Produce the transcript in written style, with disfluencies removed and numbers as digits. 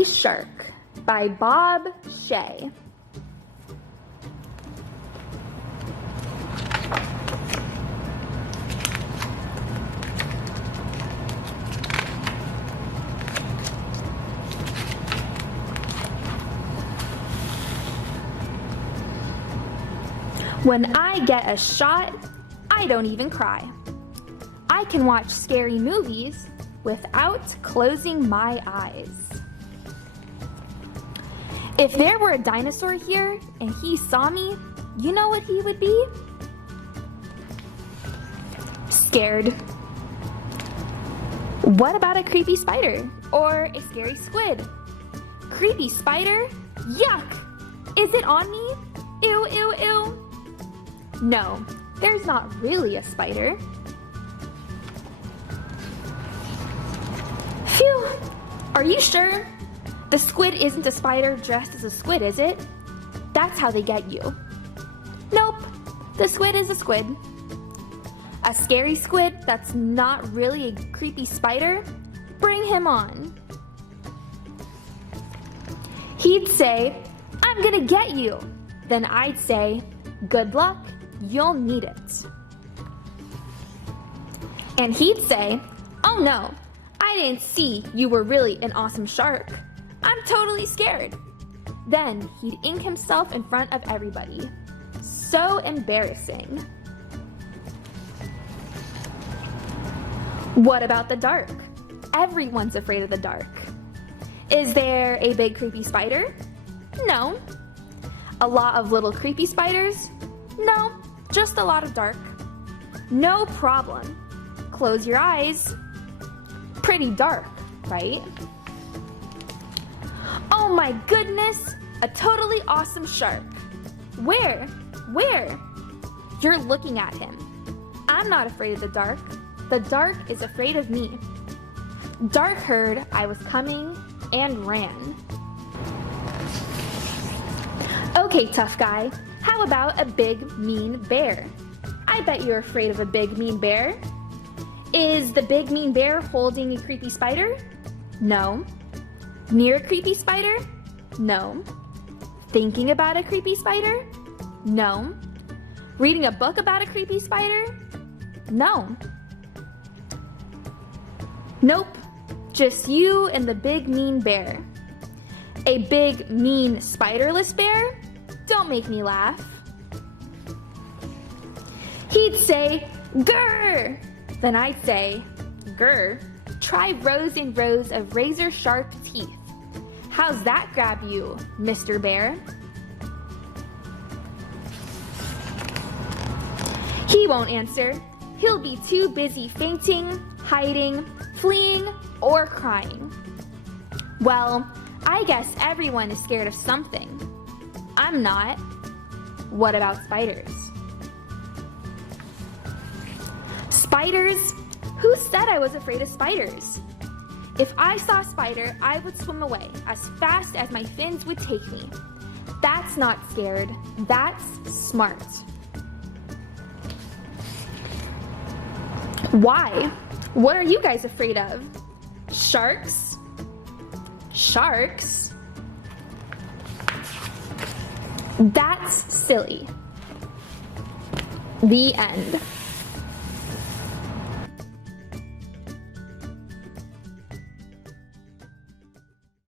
A Shark by Bob Shea. When I get a shot, I don't even cry. I can watch scary movies without closing my eyes. If there were a dinosaur here and he saw me, you know what he would be? Scared. What about a creepy spider or a scary squid? Creepy spider? Yuck! Is it on me? Ew, ew, ew. No, there's not really a spider. Phew! Are you sure? The squid isn't a spider dressed as a squid, is it? That's how they get you. Nope, the squid is a squid. A scary squid that's not really a creepy spider? Bring him on. He'd say, "I'm gonna get you." Then I'd say, "Good luck, you'll need it." And he'd say, "Oh no, I didn't see you were really an awesome shark. I'm totally scared." Then he'd ink himself in front of everybody. So embarrassing. What about the dark? Everyone's afraid of the dark. Is there a big creepy spider? No. A lot of little creepy spiders? No, just a lot of dark. No problem. Close your eyes. Pretty dark, right? Oh my goodness, a totally awesome shark. Where? Where? You're looking at him. I'm not afraid of the dark. The dark is afraid of me. Dark heard I was coming and ran. Okay, tough guy, how about a big mean bear? I bet you're afraid of a big mean bear. Is the big mean bear holding a creepy spider? No. Near a creepy spider? No. Thinking about a creepy spider? No. Reading a book about a creepy spider? No. Nope, just you and the big mean bear. A big mean spiderless bear? Don't make me laugh. He'd say, "Grr!" Then I'd say, "Grr, try rows and rows of razor sharp teeth. How's that grab you, Mr. Bear?" He won't answer. He'll be too busy fainting, hiding, fleeing, or crying. Well, I guess everyone is scared of something. I'm not. What about spiders? Spiders? Who said I was afraid of spiders? If I saw a spider, I would swim away as fast as my fins would take me. That's not scared, that's smart. Why? What are you guys afraid of? Sharks? Sharks? That's silly. The end.